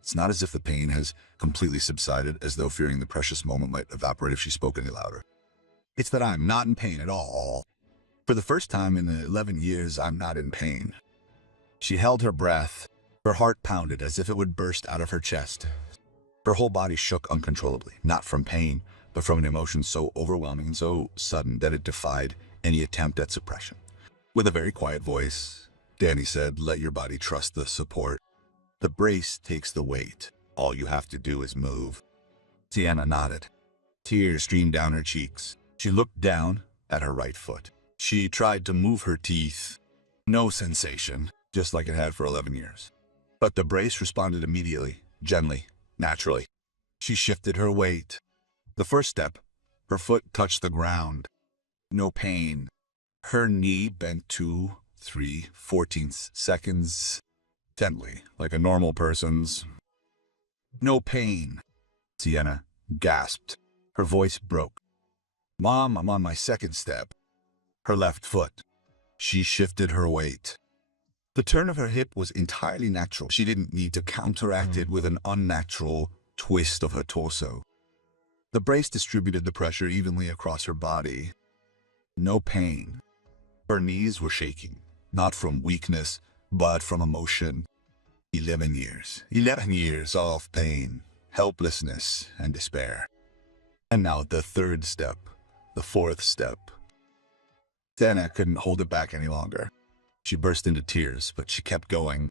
It's not as if the pain has completely subsided, as though fearing the precious moment might evaporate if she spoke any louder. It's that I'm not in pain at all. For the first time in 11 years, I'm not in pain. She held her breath. Her heart pounded as if it would burst out of her chest. Her whole body shook uncontrollably, not from pain, but from an emotion so overwhelming and so sudden that it defied any attempt at suppression. With a very quiet voice, Danny said, let your body trust the support. The brace takes the weight. All you have to do is move. Sienna nodded. Tears streamed down her cheeks. She looked down at her right foot. She tried to move her teeth. No sensation, just like it had for 11 years. But the brace responded immediately, gently, naturally. She shifted her weight. The first step, her foot touched the ground. No pain. Her knee bent 2, 3, 14 seconds, gently, like a normal person's. No pain. Sienna gasped. Her voice broke. Mom, I'm on my second step. Her left foot. She shifted her weight. The turn of her hip was entirely natural. She didn't need to counteract it with an unnatural twist of her torso. The brace distributed the pressure evenly across her body. No pain. Her knees were shaking, not from weakness, but from emotion. 11 years. 11 years of pain, helplessness, and despair. And now the third step, the fourth step. Dana couldn't hold it back any longer. She burst into tears, but she kept going.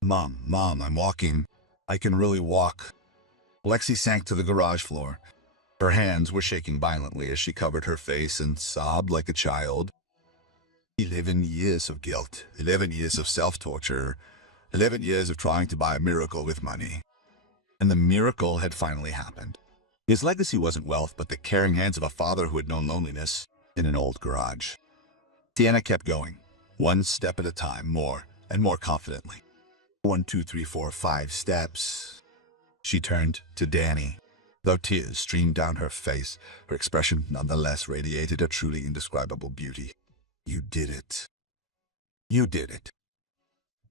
Mom, I'm walking. I can really walk. Lexi sank to the garage floor. Her hands were shaking violently as she covered her face and sobbed like a child. 11 years of guilt, 11 years of self-torture, 11 years of trying to buy a miracle with money. And the miracle had finally happened. His legacy wasn't wealth, but the caring hands of a father who had known loneliness in an old garage. Deanna kept going, one step at a time, more and more confidently. 1, 2, 3, 4, 5 steps. She turned to Danny. Though tears streamed down her face, her expression nonetheless radiated a truly indescribable beauty. You did it. You did it.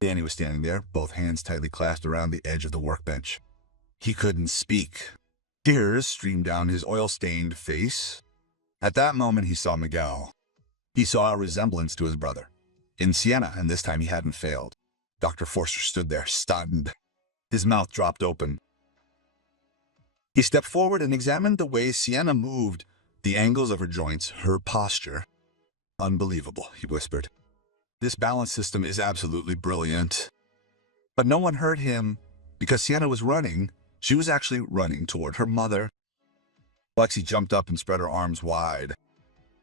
Danny was standing there, both hands tightly clasped around the edge of the workbench. He couldn't speak. Tears streamed down his oil-stained face. At that moment, he saw Miguel. He saw a resemblance to his brother. In Sienna, and this time he hadn't failed. Dr. Forster stood there, stunned. His mouth dropped open. He stepped forward and examined the way Sienna moved, the angles of her joints, her posture. Unbelievable, he whispered. This balance system is absolutely brilliant. But no one heard him, because Sienna was running. She was actually running toward her mother. Lexi jumped up and spread her arms wide.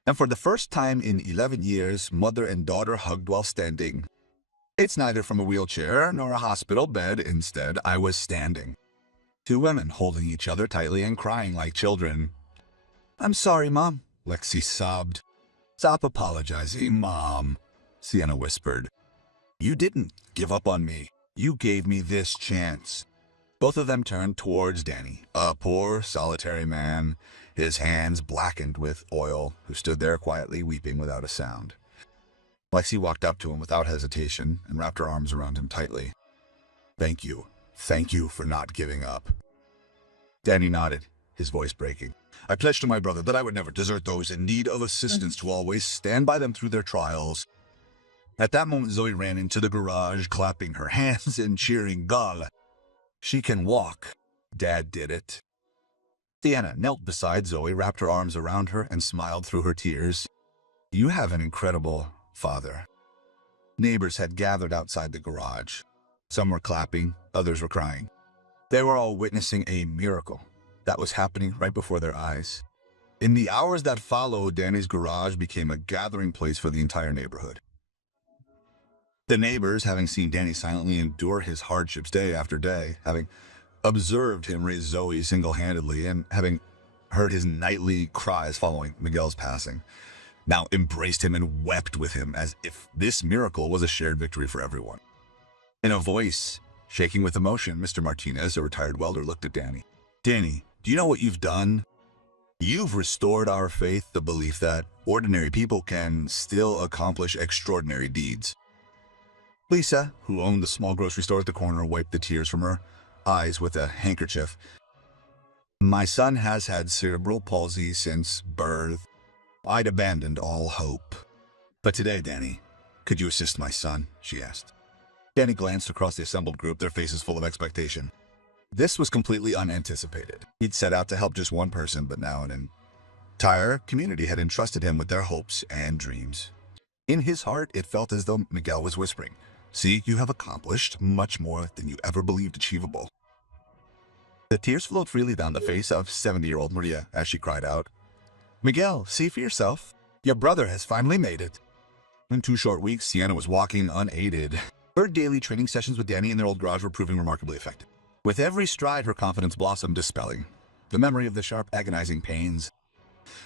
And for the first time in 11 years, mother and daughter hugged while standing. It's neither from a wheelchair nor a hospital bed. Instead, I was standing. Two women holding each other tightly and crying like children. I'm sorry, Mom, Lexi sobbed. Stop apologizing, Mom, Sienna whispered. You didn't give up on me. You gave me this chance. Both of them turned towards Danny, a poor, solitary man, his hands blackened with oil, who stood there quietly weeping without a sound. Lexi walked up to him without hesitation and wrapped her arms around him tightly. Thank you. Thank you for not giving up. Danny nodded, his voice breaking. I pledged to my brother that I would never desert those in need of assistance, to always stand by them through their trials. At that moment, Zoe ran into the garage, clapping her hands and cheering, Gal. She can walk. Dad did it. Deanna knelt beside Zoe, wrapped her arms around her, and smiled through her tears. You have an incredible father. Neighbors had gathered outside the garage. Some were clapping, others were crying. They were all witnessing a miracle that was happening right before their eyes. In the hours that followed, Danny's garage became a gathering place for the entire neighborhood. The neighbors, having seen Danny silently endure his hardships day after day, having observed him raise Zoe single-handedly, and having heard his nightly cries following Miguel's passing, now embraced him and wept with him as if this miracle was a shared victory for everyone. In a voice shaking with emotion, Mr. Martinez, a retired welder, looked at Danny. Danny, do you know what you've done? You've restored our faith, the belief that ordinary people can still accomplish extraordinary deeds. Lisa, who owned the small grocery store at the corner, wiped the tears from her eyes with a handkerchief. My son has had cerebral palsy since birth. I'd abandoned all hope. But today, Danny, could you assist my son? She asked. Danny glanced across the assembled group, their faces full of expectation. This was completely unanticipated. He'd set out to help just one person, but now an entire community had entrusted him with their hopes and dreams. In his heart, it felt as though Miguel was whispering, see, you have accomplished much more than you ever believed achievable. The tears flowed freely down the face of 70-year-old Maria as she cried out, Miguel, see for yourself. Your brother has finally made it. In 2 short weeks, Sienna was walking unaided. Her daily training sessions with Danny in their old garage were proving remarkably effective. With every stride, her confidence blossomed, dispelling the memory of the sharp, agonizing pains.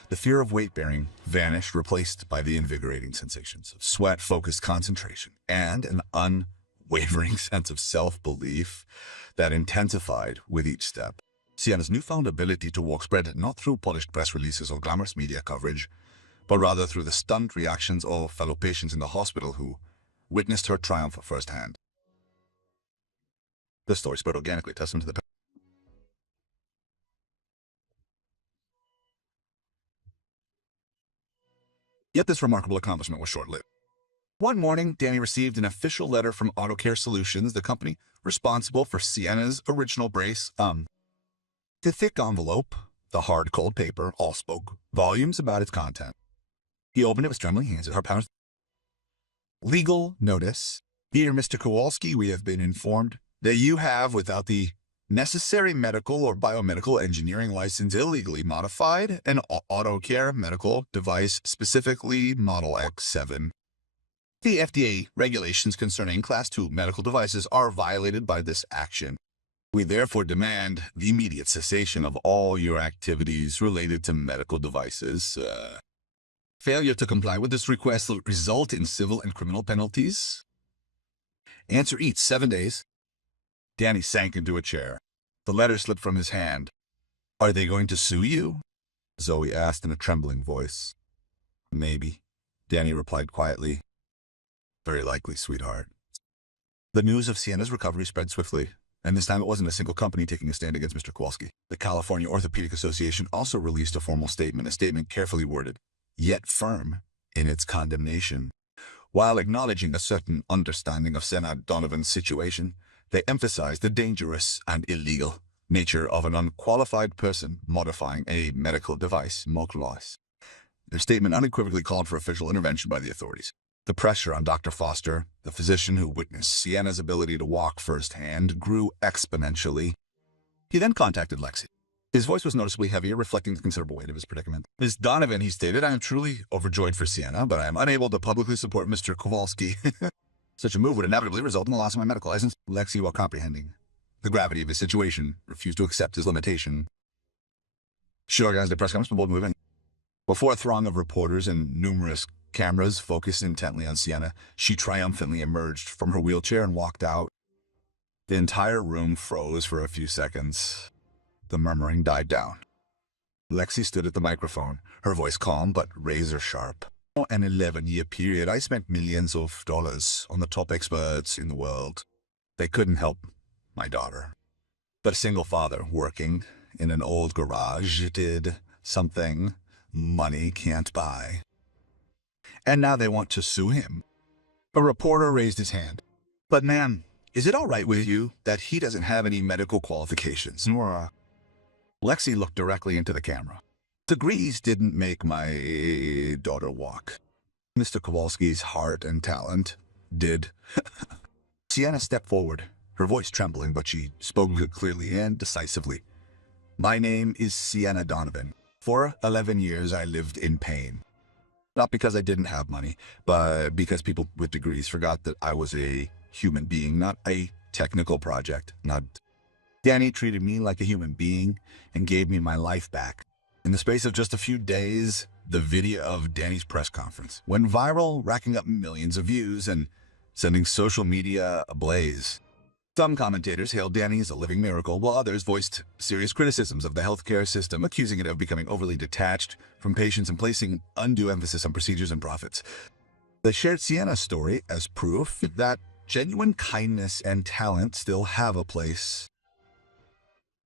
The fear of weight-bearing vanished, replaced by the invigorating sensations of sweat, focused concentration, and an unwavering sense of self-belief that intensified with each step. Sienna's newfound ability to walk spread not through polished press releases or glamorous media coverage, but rather through the stunned reactions of fellow patients in the hospital who witnessed her triumph firsthand. The story spread organically, testament to the Yet this remarkable accomplishment was short-lived. One morning, Danny received an official letter from AutoCare Solutions, the company responsible for Sienna's original brace. The thick envelope, the hard, cold paper, all spoke volumes about its content. He opened it with trembling hands at her pounds. Legal notice. Dear Mr. Kowalski, we have been informed that you have, without the necessary medical or biomedical engineering license, illegally modified an AutoCare medical device, specifically Model X7. The FDA regulations concerning Class II medical devices are violated by this action. We therefore demand the immediate cessation of all your activities related to medical devices. Failure to comply with this request will result in civil and criminal penalties. Answer each 7 days. Danny sank into a chair. The letter slipped from his hand. Are they going to sue you? Zoe asked in a trembling voice. Maybe, Danny replied quietly. Very likely, sweetheart. The news of Sienna's recovery spread swiftly, and this time it wasn't a single company taking a stand against Mr. Kowalski. The California Orthopedic Association also released a formal statement, a statement carefully worded, yet firm in its condemnation. While acknowledging a certain understanding of Sienna Donovan's situation, they emphasized the dangerous and illegal nature of an unqualified person modifying a medical device, loss. Their statement unequivocally called for official intervention by the authorities. The pressure on Dr. Foster, the physician who witnessed Sienna's ability to walk firsthand, grew exponentially. He then contacted Lexi. His voice was noticeably heavier, reflecting the considerable weight of his predicament. Ms. Donovan, he stated, I am truly overjoyed for Sienna, but I am unable to publicly support Mr. Kowalski. Such a move would inevitably result in the loss of my medical license. Lexi, while comprehending the gravity of his situation, refused to accept his limitation. She organized a press conference for bold moving. Before a throng of reporters and numerous cameras focused intently on Sienna, she triumphantly emerged from her wheelchair and walked out. The entire room froze for a few seconds. The murmuring died down. Lexi stood at the microphone, her voice calm but razor-sharp. For an 11-year period, I spent millions of dollars on the top experts in the world. They couldn't help my daughter. But a single father working in an old garage did something money can't buy. And now they want to sue him. A reporter raised his hand. But ma'am, is it all right with you that he doesn't have any medical qualifications? Lexi looked directly into the camera. Degrees didn't make my daughter walk. Mr. Kowalski's heart and talent did. Sienna stepped forward, her voice trembling, but she spoke clearly and decisively. My name is Sienna Donovan. For 11 years, I lived in pain. Not because I didn't have money, but because people with degrees forgot that I was a human being, not a technical project. Danny treated me like a human being and gave me my life back. In the space of just a few days, the video of Danny's press conference went viral, racking up millions of views and sending social media ablaze. Some commentators hailed Danny as a living miracle, while others voiced serious criticisms of the healthcare system, accusing it of becoming overly detached from patients and placing undue emphasis on procedures and profits. They shared Sienna's story as proof that genuine kindness and talent still have a place.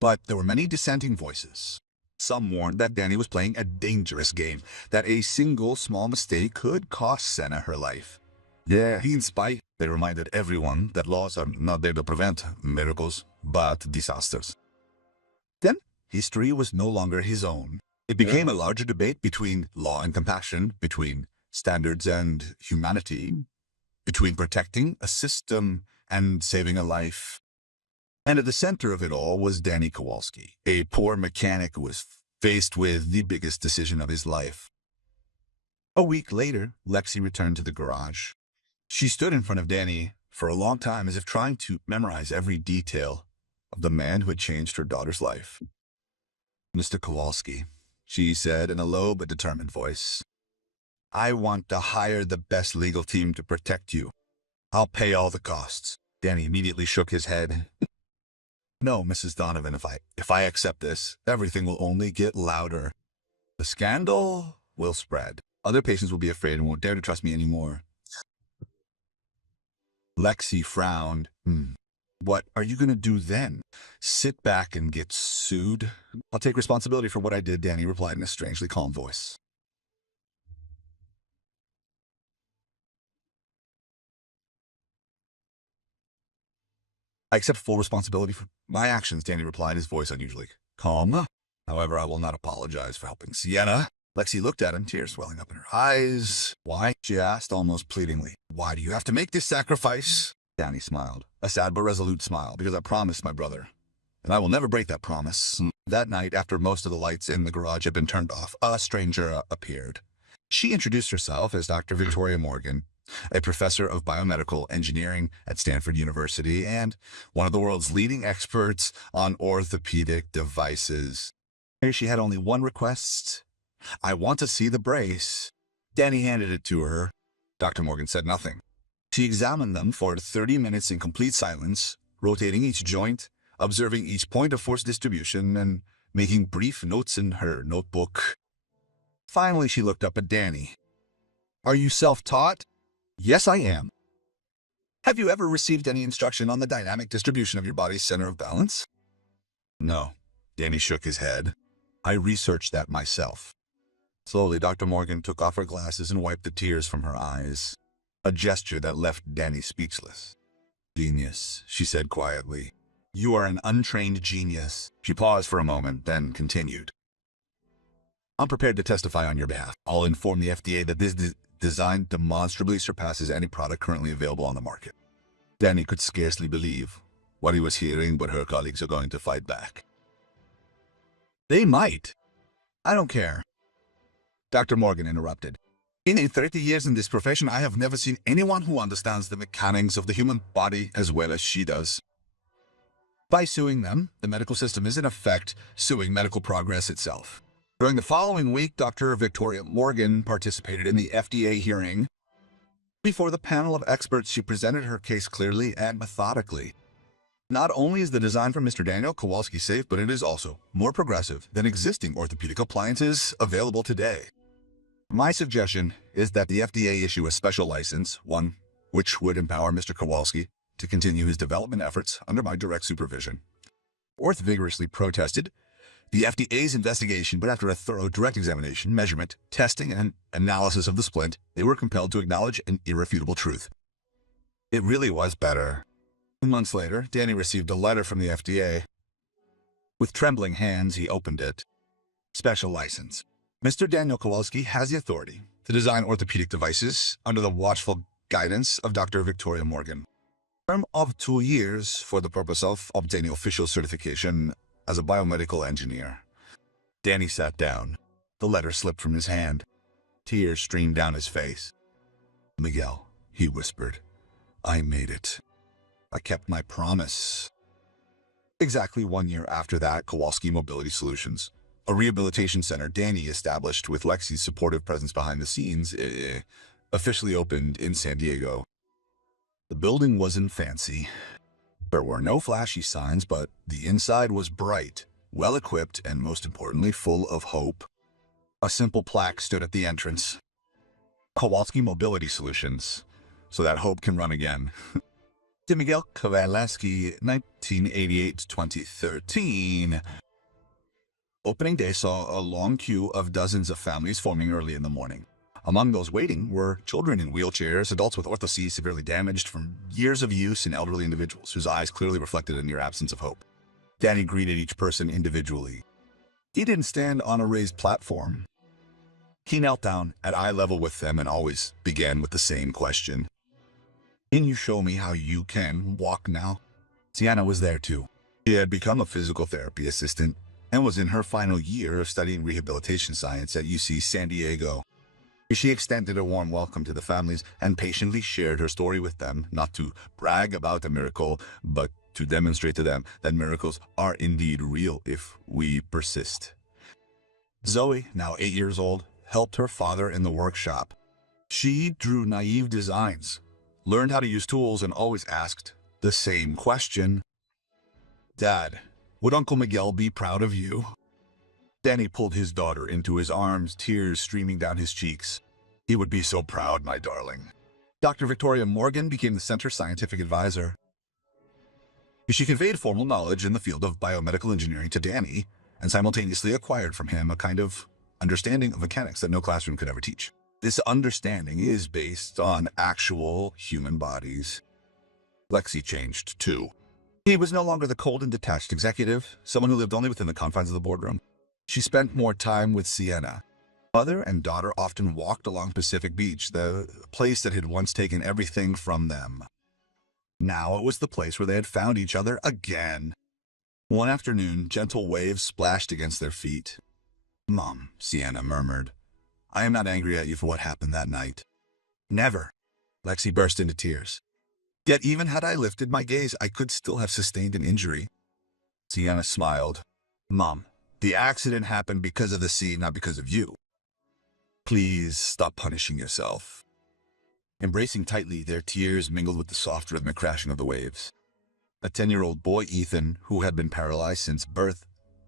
But there were many dissenting voices. Some warned that Danny was playing a dangerous game, that a single small mistake could cost Sienna her life. In spite, they reminded everyone that laws are not there to prevent miracles, but disasters. Then, history was no longer his own. It became a larger debate between law and compassion, between standards and humanity, between protecting a system and saving a life. And at the center of it all was Danny Kowalski, a poor mechanic who was faced with the biggest decision of his life. A week later, Lexi returned to the garage. She stood in front of Danny for a long time, as if trying to memorize every detail of the man who had changed her daughter's life. Mr. Kowalski, she said in a low but determined voice, I want to hire the best legal team to protect you. I'll pay all the costs. Danny immediately shook his head. No, Mrs. Donovan, if I accept this, everything will only get louder. The scandal will spread. Other patients will be afraid and won't dare to trust me anymore. Lexi frowned. What are you going to do then? Sit back and get sued? I'll take responsibility for what I did, Danny replied in a strangely calm voice. I accept full responsibility for my actions, Danny replied, his voice unusually calm. However, I will not apologize for helping Sienna. Lexi looked at him, tears swelling up in her eyes. Why? She asked, almost pleadingly. Why do you have to make this sacrifice? Danny smiled, a sad but resolute smile, because I promised my brother. And I will never break that promise. That night, after most of the lights in the garage had been turned off, a stranger appeared. She introduced herself as Dr. Victoria Morgan, a professor of biomedical engineering at Stanford University and one of the world's leading experts on orthopedic devices. Here she had only one request. I want to see the brace. Danny handed it to her. Dr. Morgan said nothing. She examined them for 30 minutes in complete silence, rotating each joint, observing each point of force distribution, and making brief notes in her notebook. Finally, she looked up at Danny. Are you self-taught? Yes, I am. Have you ever received any instruction on the dynamic distribution of your body's center of balance? No. Danny shook his head. I researched that myself. Slowly, Dr. Morgan took off her glasses and wiped the tears from her eyes, a gesture that left Danny speechless. Genius, she said quietly. You are an untrained genius. She paused for a moment, then continued. I'm prepared to testify on your behalf. I'll inform the FDA that this design demonstrably surpasses any product currently available on the market. Danny could scarcely believe what he was hearing, but her colleagues are going to fight back. They might. I don't care. Dr. Morgan interrupted. In 30 years in this profession, I have never seen anyone who understands the mechanics of the human body as well as she does. By suing them, the medical system is in effect suing medical progress itself. During the following week, Dr. Victoria Morgan participated in the FDA hearing. Before the panel of experts, she presented her case clearly and methodically. Not only is the design from Mr. Daniel Kowalski safe, but it is also more progressive than existing orthopedic appliances available today. My suggestion is that the FDA issue a special license, one which would empower Mr. Kowalski to continue his development efforts under my direct supervision. Orth vigorously protested the FDA's investigation, but after a thorough direct examination, measurement, testing, and analysis of the splint, they were compelled to acknowledge an irrefutable truth. It really was better. Months later, Danny received a letter from the FDA. With trembling hands, he opened it. Special license. Mr. Daniel Kowalski has the authority to design orthopedic devices under the watchful guidance of Dr. Victoria Morgan. Term of 2 years for the purpose of obtaining official certification as a biomedical engineer. Danny sat down. The letter slipped from his hand. Tears streamed down his face. Miguel, he whispered, I made it. I kept my promise. Exactly 1 year after that, Kowalski Mobility Solutions, a rehabilitation center Danny established with Lexi's supportive presence behind the scenes, officially opened in San Diego. The building wasn't fancy. There were no flashy signs, but the inside was bright, well-equipped, and most importantly, full of hope. A simple plaque stood at the entrance. Kowalski Mobility Solutions, so that hope can run again. To Miguel Kowalski, 1988-2013. Opening day saw a long queue of dozens of families forming early in the morning. Among those waiting were children in wheelchairs, adults with orthoses severely damaged from years of use, and elderly individuals whose eyes clearly reflected a near absence of hope. Danny greeted each person individually. He didn't stand on a raised platform. He knelt down at eye level with them and always began with the same question. Can you show me how you can walk now? Sienna was there too. She had become a physical therapy assistant and was in her final year of studying rehabilitation science at UC San Diego. She extended a warm welcome to the families and patiently shared her story with them, not to brag about a miracle, but to demonstrate to them that miracles are indeed real if we persist. Zoe, now 8 years old, helped her father in the workshop. She drew naive designs, learned how to use tools, and always asked the same question. Dad, would Uncle Miguel be proud of you? Danny pulled his daughter into his arms, tears streaming down his cheeks. He would be so proud, my darling. Dr. Victoria Morgan became the center's scientific advisor. She conveyed formal knowledge in the field of biomedical engineering to Danny and simultaneously acquired from him a kind of understanding of mechanics that no classroom could ever teach. This understanding is based on actual human bodies. Lexi changed too. He was no longer the cold and detached executive, someone who lived only within the confines of the boardroom. She spent more time with Sienna. Mother and daughter often walked along Pacific Beach, the place that had once taken everything from them. Now it was the place where they had found each other again. One afternoon, gentle waves splashed against their feet. "Mom," Sienna murmured, "I am not angry at you for what happened that night." "Never." Lexi burst into tears. "Yet even had I lifted my gaze, I could still have sustained an injury." Sienna smiled. "Mom, the accident happened because of the sea, not because of you. Please stop punishing yourself." Embracing tightly, their tears mingled with the soft rhythmic crashing of the waves. A 10-year-old boy, Ethan, who had been paralyzed since birth,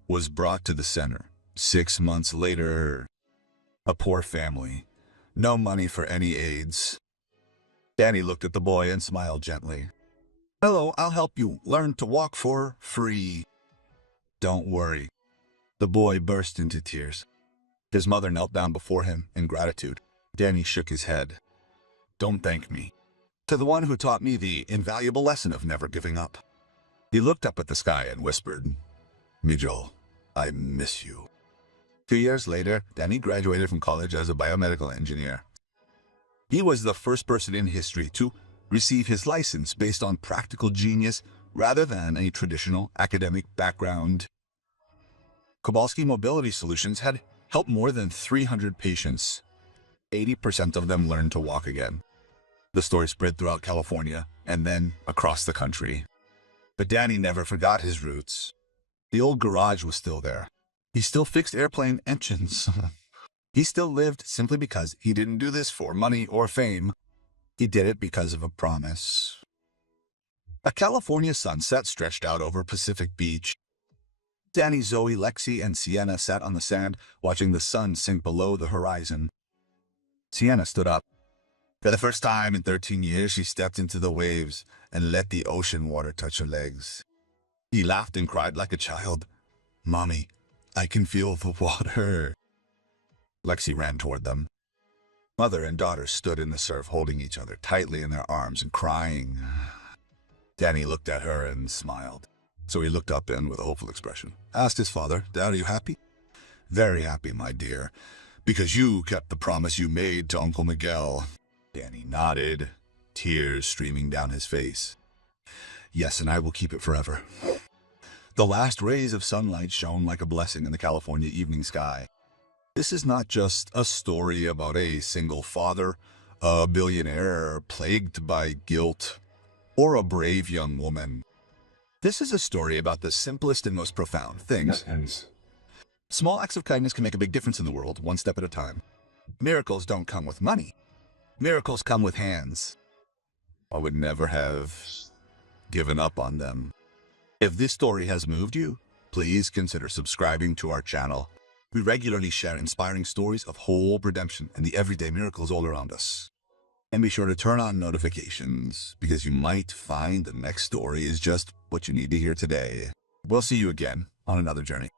was brought to the center. 6 months later, a poor family. No money for any aids. Danny looked at the boy and smiled gently. "Hello, I'll help you learn to walk for free." "Don't worry." The boy burst into tears. His mother knelt down before him in gratitude. Danny shook his head. "Don't thank me. To the one who taught me the invaluable lesson of never giving up." He looked up at the sky and whispered, "Mijol, I miss you." 2 years later, Danny graduated from college as a biomedical engineer. He was the first person in history to receive his license based on practical genius rather than a traditional academic background. Kowalski Mobility Solutions had helped more than 300 patients. 80% of them learned to walk again. The story spread throughout California and then across the country. But Danny never forgot his roots. The old garage was still there. He still fixed airplane engines. He still lived simply because he didn't do this for money or fame. He did it because of a promise. A California sunset stretched out over Pacific Beach. Danny, Zoe, Lexi, and Sienna sat on the sand, watching the sun sink below the horizon. Sienna stood up. For the first time in 13 years, she stepped into the waves and let the ocean water touch her legs. He laughed and cried like a child. "Mommy, I can feel the water." Lexi ran toward them. Mother and daughter stood in the surf, holding each other tightly in their arms and crying. Danny looked at her and smiled. So he looked up and, with a hopeful expression, asked his father, "Dad, are you happy?" "Very happy, my dear, because you kept the promise you made to Uncle Miguel." Danny nodded, tears streaming down his face. "Yes, and I will keep it forever." The last rays of sunlight shone like a blessing in the California evening sky. This is not just a story about a single father, a billionaire plagued by guilt, or a brave young woman. This is a story about the simplest and most profound things. Small acts of kindness can make a big difference in the world, one step at a time. Miracles don't come with money. Miracles come with hands. I would never have given up on them. If this story has moved you, please consider subscribing to our channel. We regularly share inspiring stories of hope, redemption, and the everyday miracles all around us. And be sure to turn on notifications, because you might find the next story is just what you need to hear today. We'll see you again on another journey.